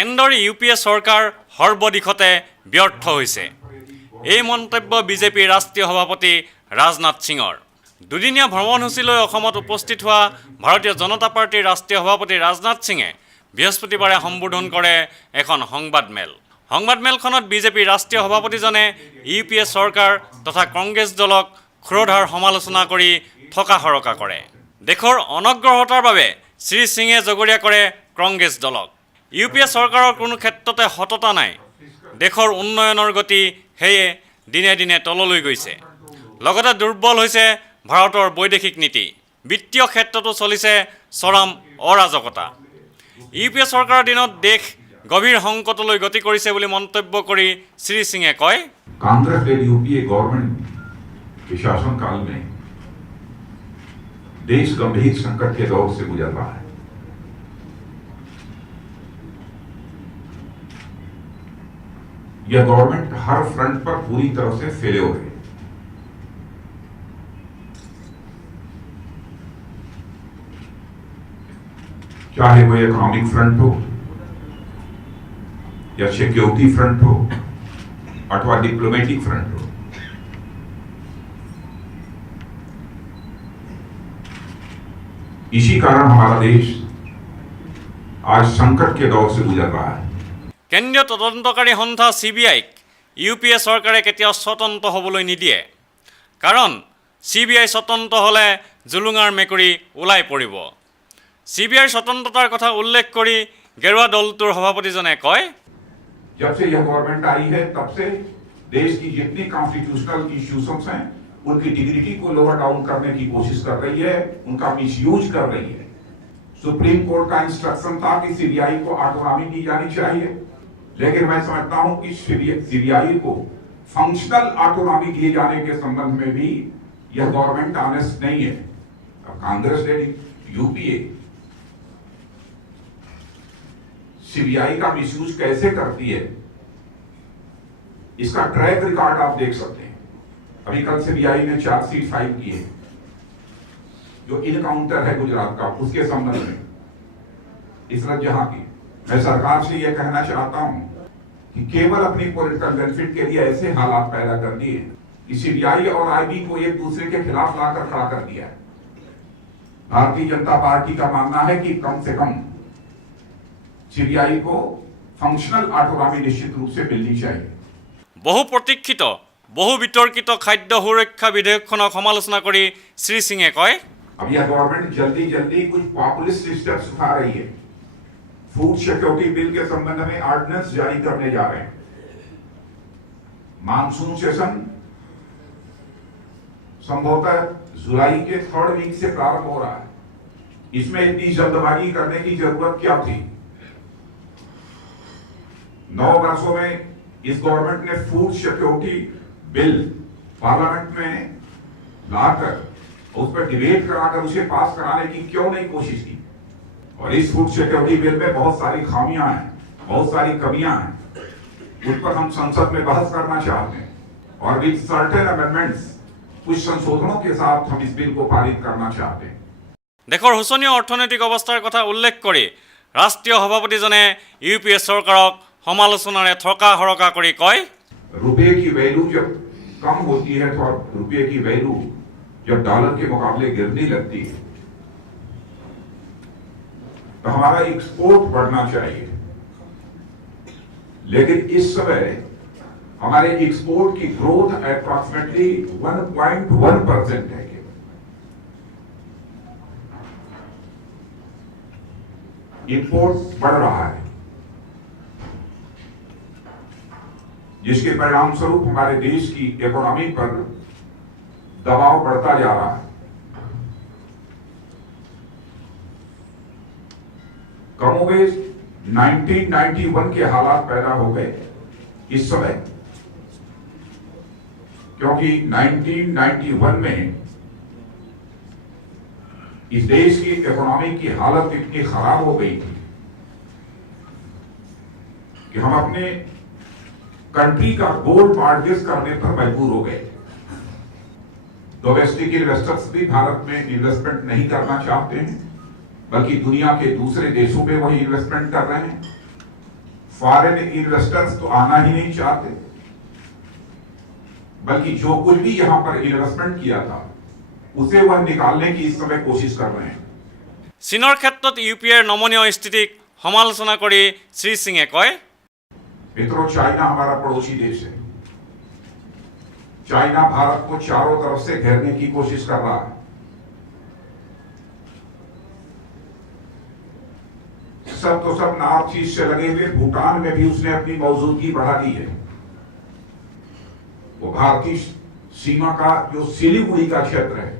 কেন্দ্ৰৰ ইউপিএ চৰকাৰ সৰ্বদিশতে ব্যৰ্থ হৈছে। এই মন্তব্য বিজেপিৰ ৰাষ্ট্ৰীয় সভাপতি ৰাজনাথ সিঙৰ। দুদিনীয়া ভ্ৰমণসূচীলৈ অসমত উপস্থিত হোৱা ভাৰতীয় জনতা পাৰ্টিৰ ৰাষ্ট্ৰীয় সভাপতি ৰাজনাথ সিঙে বৃহস্পতিবাৰে সম্বোধন কৰে এখন সংবাদমেল। সংবাদমেলখনত বিজেপিৰ ৰাষ্ট্ৰীয় সভাপতিজনে ইউপিএ চৰকাৰ তথা কংগ্ৰেছ দলক ক্ষুৰধাৰ সমালোচনা কৰি থকা সৰকা কৰে। দেশৰ অনগ্ৰহতাৰ বাবে শ্ৰী সিঙে জগৰীয়া কৰে কংগ্ৰেছ দলক। ইউপিএ চৰকাৰৰ কোনো ক্ষেত্ৰতে সততা নাই। দেশৰ উন্নয়নৰ গতি সেয়ে দিনে দিনে তললৈ গৈছে। লগতে দুৰ্বল হৈছে ভাৰতৰ বৈদেশিক নীতি। বিত্তীয় ক্ষেত্ৰতো চলিছে চৰম অৰাজকতা। ইউপিএ চৰকাৰৰ দিনত দেশ গভীৰ সংকটলৈ গতি কৰিছে বুলি মন্তব্য কৰি শ্ৰী সিঙে কয়, कांग्रेस लेड यूपीए गवर्नमेंट के शासनकाल में देश गंभीर संकट के दौर से गुजर रहा है। यह गवर्नमेंट हर फ्रंट पर पूरी तरह से फेल्योर है। चाहे वो इकोनॉमिक फ्रंट हो या सिक्योरिटी फ्रंट हो अथवा डिप्लोमेटिक फ्रंट हो। इसी कारण हमारा देश आज संकट के दौर से गुजर रहा है। কেন্দ্ৰীয় তদন্তকাৰী সংস্থা CBIক ইউপিএ চৰকাৰে কেতিয়াও স্বতন্ত্ৰ হ'বলৈ নিদিয়ে। কাৰণ CBI স্বতন্ত্ৰ হ'লে জুলুঙাৰ মেকুৰী ওলাই পৰিব। CBIৰ স্বতন্ত্ৰতাৰ কথা উল্লেখ কৰি গেৰুৱা দলটোৰ সভাপতিজনে কয়, जब से यह गवर्नमेंट आई है तब से देश की जितनी कॉन्स्टिट्यूशनल इश्यूज हैं उनकी डिग्निटी को लोअर डाउन करने की कोशिश कर रही है, उनका मिसयूज कर रही है। सुप्रीम कोर्ट का इंस्ट्रक्शन था कि सीबीआई को ऑटोनॉमी दी जानी चाहिए, लेकिन मैं समझता हूं कि सीबीआई को फंक्शनल ऑटोनॉमी दिए जाने के संबंध में भी यह गवर्नमेंट ऑनेस्ट नहीं है। अब कांग्रेस ने यूपीए सीबीआई का मिसयूज कैसे करती है इसका ट्रैक रिकॉर्ड आप देख सकते हैं। अभी कल सीबीआई ने चार्जशीट फाइल की है जो इनकाउंटर है गुजरात का, उसके संबंध में इसरत जहां की। मैं सरकार से यह कहना चाहता हूं कि केवल अपनी पॉलिटिकल बेनिफिट के लिए ऐसे हालात पैदा कर दिए कि सीबीआई और आईबी को एक दूसरे के खिलाफ लाकर खड़ा कर दिया है। भारतीय जनता पार्टी का मानना है कि कम से कम सीबीआई को फंक्शनल ऑटोनॉमी निश्चित रूप से मिलनी चाहिए। বহু প্ৰতীক্ষিত বহু বিতৰ্কিত খাদ্য সুৰক্ষা বিধেয়কখনক সমালোচনা কৰি শ্ৰী সিঙে কয়, अब यह गवर्नमेंट जल्दी जल्दी कुछ पॉपुलिस्ट स्टेप्स उठा रही है। फूड सिक्योरिटी बिल के संबंध में ऑर्डिनेंस जारी करने जा रहे हैं। मानसून सेशन संभवतः जुलाई के 3rd वीक से प्रारंभ हो रहा है। इसमें इतनी जल्दबाजी करने की जरूरत क्या थी? 9 वर्षों में इस गवर्नमेंट ने फूड सिक्योरिटी बिल पार्लियामेंट में लाकर उस पर डिबेट कराकर उसे पास कराने की क्यों नहीं कोशिश की? और इस फूड सिक्योरिटी बिल में बहुत सारी खामियां हैं, बहुत सारी कमियां हैं, उस पर हम संसद में बहस करना चाहते हैं और विद सर्टेन अमेंडमेंट्स कुछ संशोधनों के साथ हम इस बिल को पारित करना चाहते हैं। দেশৰ শোচনীয় অৰ্থনৈতিক অৱস্থাৰ কথা উল্লেখ কৰি ৰাষ্ট্ৰীয় সভাপতিজনে ইউপিএ চৰকাৰক সমালোচনাৰে থকা সৰকা কৰি কয়, रुपए की वैल्यू जब कम होती है तो रुपए की वैल्यू जब डॉलर के मुकाबले गिरने लगती है तो हमारा एक्सपोर्ट बढ़ना चाहिए, लेकिन इस समय हमारे एक्सपोर्ट की ग्रोथ अप्रॉक्सीमेटली 1.1% है। इंपोर्ट बढ़ रहा है, जिसके परिणाम स्वरूप हमारे देश की इकोनॉमी पर दबाव बढ़ता जा रहा है। कमोबेश 1991 के हालात पैदा हो गए इस समय, क्योंकि 1991 में इस देश की इकोनॉमी की हालत इतनी खराब हो गई थी कि हम अपने कंट्री का गोल मॉर्गेज करने पर मजबूर हो गए। डोमेस्टिक इन्वेस्टर्स भी भारत में इन्वेस्टमेंट नहीं करना चाहते हैं, बल्कि दुनिया के दूसरे देशों में वही इन्वेस्टमेंट कर रहे हैं। फॉरेन इन्वेस्टर्स तो आना ही नहीं चाहते, बल्कि जो कुछ भी यहां पर इन्वेस्टमेंट किया था उसे वह निकालने की इस समय कोशिश कर रहे हैं। চীনৰ ক্ষেত্ৰত ইউ পি এৰ নমনীয় স্থিতিক সমালোচনা কৰি শ্ৰীসিঙে কয়, मित्रों, चाइना हमारा पड़ोसी देश है। चाइना भारत को चारों तरफ से घेरने की कोशिश कर रहा है। सब तो सब नॉर्थ ईस्ट से लगे हुए भूटान में भी उसने अपनी मौजूदगी बढ़ा दी है। वो भारतीय सीमा का जो सिलीगुड़ी का क्षेत्र है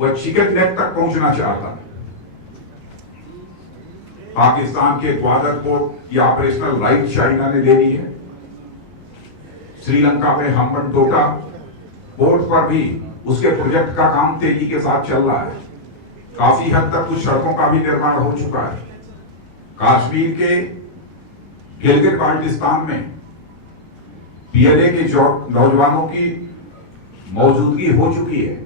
वह चिकन नेक तक पहुंचना चाहता है। पाकिस्तान के ग्वादर पोर्ट या ऑपरेशनल राइट चाइना ने ले ली है। श्रीलंका में हम्बनटोटा पोर्ट पर भी उसके प्रोजेक्ट का काम तेजी के साथ चल रहा है। काफी हद तक कुछ सड़कों का भी निर्माण हो चुका है। कश्मीर के गिलगित बाल्टिस्तान में पीएलए के नौजवानों की मौजूदगी हो चुकी है।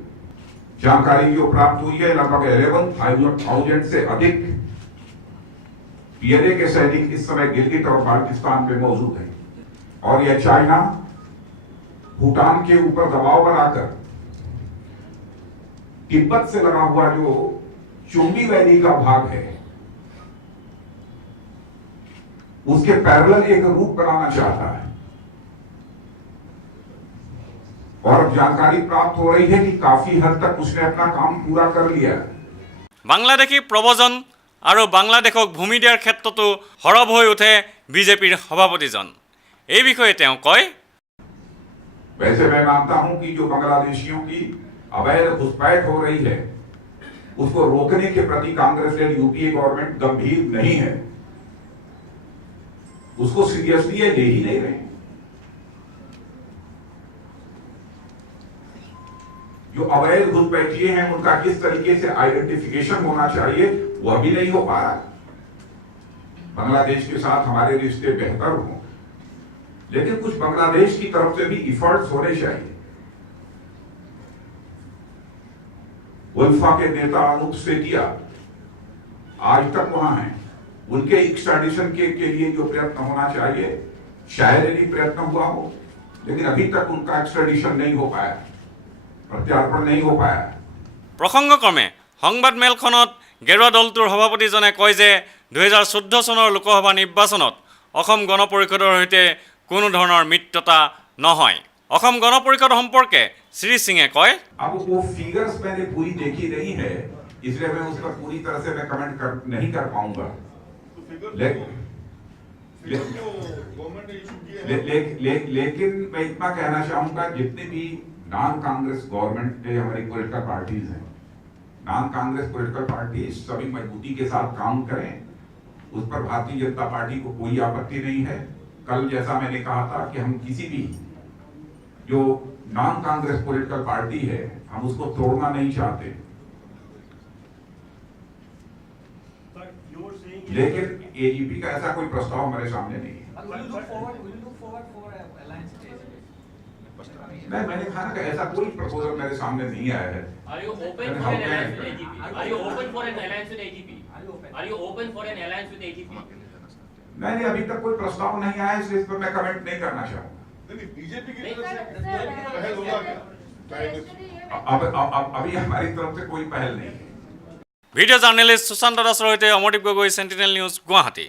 जानकारी जो प्राप्त हुई है, लगभग 11,000 से अधिक पीएलए के सैनिक इस समय गिलगित और बाल्टिस्तान में मौजूद हैं। और यह चाइना भूटान के ऊपर दबाव बनाकर तिब्बत से लगा हुआ जो चुंगी वैली का भाग है उसके पैरेलल एक रूट बनाना चाहता है। और अब जानकारी प्राप्त हो रही है कि काफी हद तक उसने अपना काम पूरा कर लिया है। বাংলাদেশী প্ৰব্ৰজন আৰু বাংলাদেশক ভূমি দিয়াৰ ক্ষেত্ৰতো সৰব হৈ উঠে বিজেপিৰ সভাপতিজন। এই বিষয়ে তেওঁ কয়, वैसे मैं मानता हूं कि जो बांग्लादेशियों की अवैध घुसपैठ हो रही है उसको रोकने के प्रति कांग्रेस लेड यूपीए गवर्नमेंट गंभीर नहीं है, उसको सीरियसली ले ही नहीं रहे। जो अवैध घुसपैठिए हैं उनका किस तरीके से आइडेंटिफिकेशन होना चाहिए वह भी नहीं हो पा रहा। बांग्लादेश के साथ हमारे रिश्ते बेहतर हों, लेकिन कुछ बांग्लादेश की तरफ से भी इफर्ट्स होने चाहिए। उल्फा के नेता अनूप सेठिया आज तक वहां हैं, उनके एक्सट्राडिशन के लिए जो प्रयत्न होना चाहिए शायद यदि प्रयत्न हुआ हो, लेकिन अभी तक उनका एक्सट्राडिशन नहीं हो पाया, प्रत्यार्पण नहीं हो पाया। প্ৰসংগক্ৰমে সংবাদমেলখনত গেৰুৱা দলটোৰ সভাপতিজনে কয় যে 2014 চনৰ লোকসভা নিৰ্বাচনত অসম গণ পৰিষদৰ সৈতে কোনো ধৰণৰ মিত্ৰতা নহয়। অসম গণ পৰিষদ সম্পৰ্কে শ্ৰীসিঙে কয়, अब वो फिगर्स मैंने पूरी देखी नहीं है, इसलिए मैं उस पर पूरी तरह से मैं कमेंट नहीं कर पाऊंगा। लेकिन मैं इतना कहना चाहूंगा, जितने भी नॉन कांग्रेस गवर्नमेंट हमारी पॉलिटिकल पार्टीज हैं, नॉन कांग्रेस पॉलिटिकल पार्टी सभी मजबूती के साथ काम करें, उस पर भारतीय जनता पार्टी को कोई आपत्ति नहीं है। कल जैसा मैंने कहा था कि हम किसी भी जो नॉन कांग्रेस पॉलिटिकल पार्टी है हम उसको तोड़ना नहीं चाहते, लेकिन एजीपी का ऐसा कोई प्रस्ताव हमारे सामने नहीं है। नहीं, मैंने कहा ना कि ऐसा कोई प्रपोजल मेरे सामने नहीं आया है। Are you open for an alliance with AGP? Are you open for an alliance with AGP? Are you open for an alliance with AGP? नहीं, अभी तक कोई प्रस्ताव नहीं आया, इसलिए इस पर मैं कमेंट नहीं करना चाहूंगा। बीजेपी की तरफ से पहल होगा क्या? अब अभी हमारी तरफ से कोई पहल नहीं है। ভিডিঅ' জাৰ্নেলিষ্ট সুশান্ত দাসৰ সৈতে অমৰদীপ গগৈ, চেণ্টিনেল নিউজ, গুৱাহাটী।